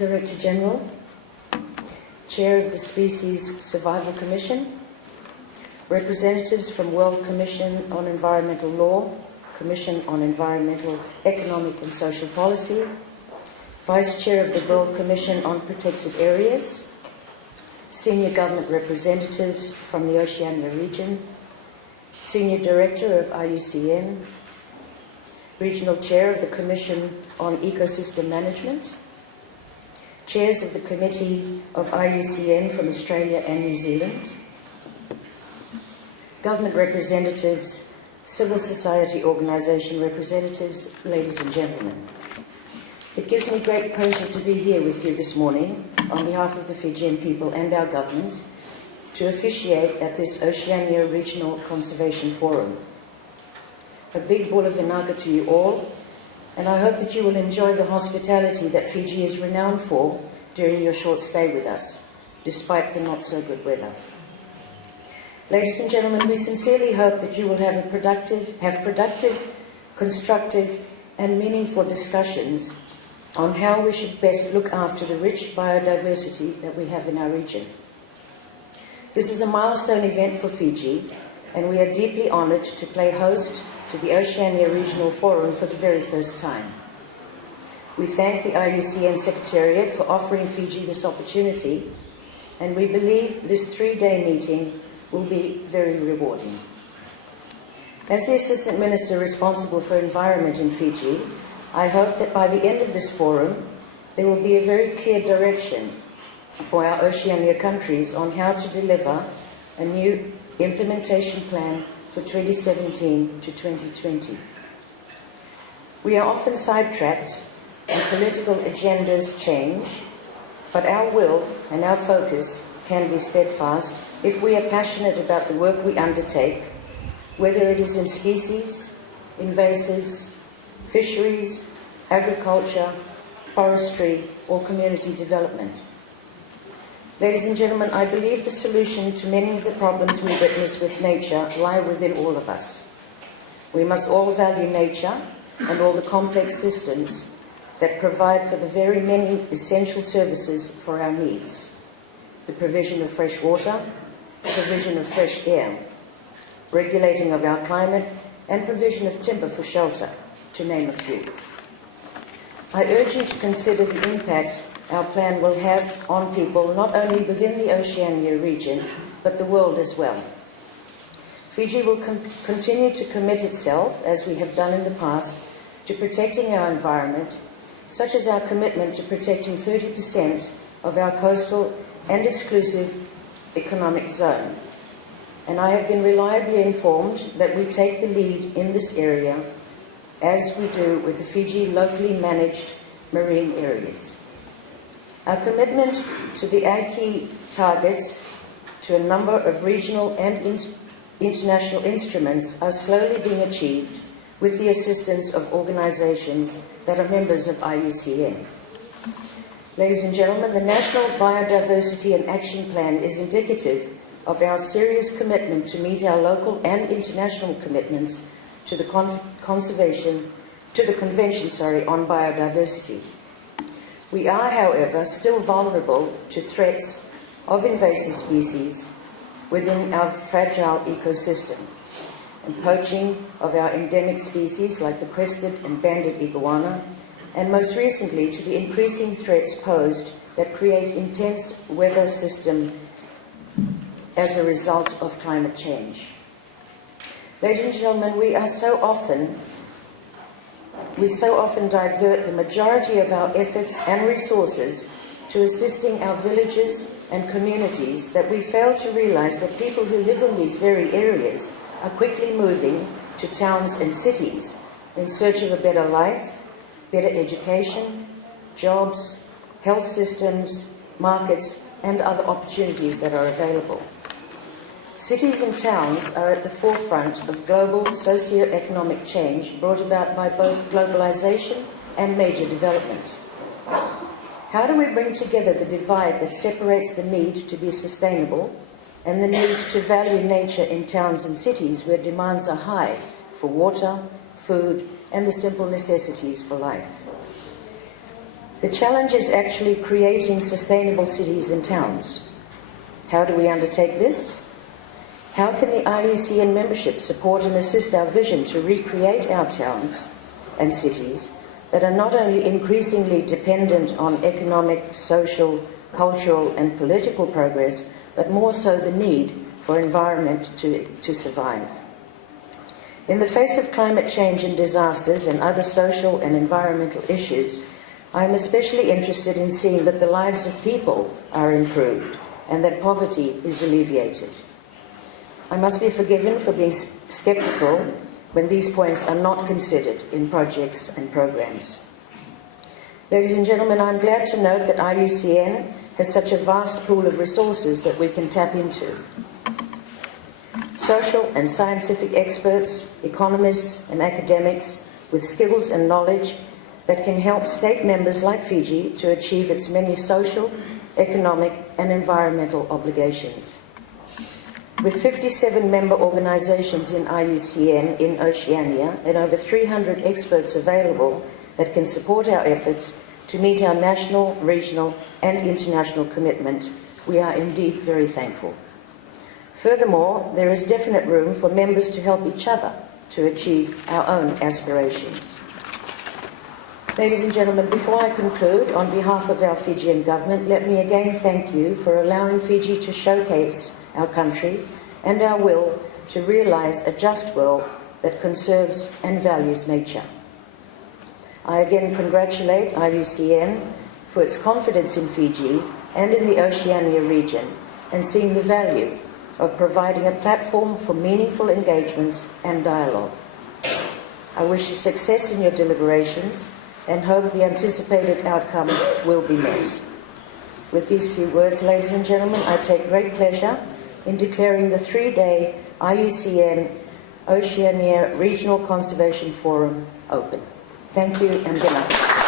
Director General, Chair of the Species Survival Commission, representatives from World Commission on Environmental Law, Commission on Environmental, Economic and Social Policy, Vice Chair of the World Commission on Protected Areas, senior government representatives from the Oceania region, Senior Director of IUCN, Regional Chair of the Commission on Ecosystem Management, Chairs of the Committee of IUCN from Australia and New Zealand, government representatives, civil society organisation representatives, ladies and gentlemen. It gives me great pleasure to be here with you this morning on behalf of the Fijian people and our government to officiate at this Oceania Regional Conservation Forum. A big bula vinaka to you all, and I hope that you will enjoy the hospitality that Fiji is renowned for during your short stay with us, despite the not-so-good weather. Ladies and gentlemen, we sincerely hope that you will have productive, constructive and meaningful discussions on how we should best look after the rich biodiversity that we have in our region. This is a milestone event for Fiji, and we are deeply honoured to play host to the Oceania Regional Forum for the very first time. We thank the IUCN Secretariat for offering Fiji this opportunity, and we believe this 3-day meeting will be very rewarding. As the Assistant Minister responsible for Environment in Fiji, I hope that by the end of this forum, there will be a very clear direction for our Oceania countries on how to deliver a new implementation plan for 2017 to 2020. We are often sidetracked and political agendas change, but our will and our focus can be steadfast if we are passionate about the work we undertake, whether it is in species, invasives, fisheries, agriculture, forestry, or community development. Ladies and gentlemen, I believe the solution to many of the problems we witness with nature lie within all of us. We must all value nature and all the complex systems that provide for the very many essential services for our needs. The provision of fresh water, the provision of fresh air, regulating of our climate, and provision of timber for shelter, to name a few. I urge you to consider the impact our plan will have on people not only within the Oceania region, but the world as well. Fiji will continue to commit itself, as we have done in the past, to protecting our environment, such as our commitment to protecting 30% of our coastal and exclusive economic zone. And I have been reliably informed that we take the lead in this area, as we do with the Fiji locally managed marine areas. Our commitment to the ACI targets to a number of regional and international instruments are slowly being achieved with the assistance of organisations that are members of IUCN. Ladies and gentlemen, the National Biodiversity and Action Plan is indicative of our serious commitment to meet our local and international commitments to the Convention on Biodiversity. We are, however, still vulnerable to threats of invasive species within our fragile ecosystem, and poaching of our endemic species like the crested and banded iguana, and most recently to the increasing threats posed that create intense weather system as a result of climate change. Ladies and gentlemen, we so often divert the majority of our efforts and resources to assisting our villages and communities that we fail to realise that people who live in these very areas are quickly moving to towns and cities in search of a better life, better education, jobs, health systems, markets, and other opportunities that are available. Cities and towns are at the forefront of global socio-economic change brought about by both globalisation and major development. How do we bring together the divide that separates the need to be sustainable and the need to value nature in towns and cities where demands are high for water, food, and the simple necessities for life? The challenge is actually creating sustainable cities and towns. How do we undertake this? How can the IUCN membership support and assist our vision to recreate our towns and cities that are not only increasingly dependent on economic, social, cultural and political progress, but more so the need for environment to survive? In the face of climate change and disasters and other social and environmental issues, I am especially interested in seeing that the lives of people are improved and that poverty is alleviated. I must be forgiven for being sceptical when these points are not considered in projects and programs. Ladies and gentlemen, I'm glad to note that IUCN has such a vast pool of resources that we can tap into. Social and scientific experts, economists and academics with skills and knowledge that can help state members like Fiji to achieve its many social, economic and environmental obligations. With 57 member organisations in IUCN in Oceania and over 300 experts available that can support our efforts to meet our national, regional and international commitment, we are indeed very thankful. Furthermore, there is definite room for members to help each other to achieve our own aspirations. Ladies and gentlemen, before I conclude, on behalf of our Fijian government, let me again thank you for allowing Fiji to showcase our country and our will to realise a just world that conserves and values nature. I again congratulate IUCN for its confidence in Fiji and in the Oceania region and seeing the value of providing a platform for meaningful engagements and dialogue. I wish you success in your deliberations and hope the anticipated outcome will be met. With these few words, ladies and gentlemen, I take great pleasure in declaring the 3-day IUCN Oceania Regional Conservation Forum open. Thank you and good night.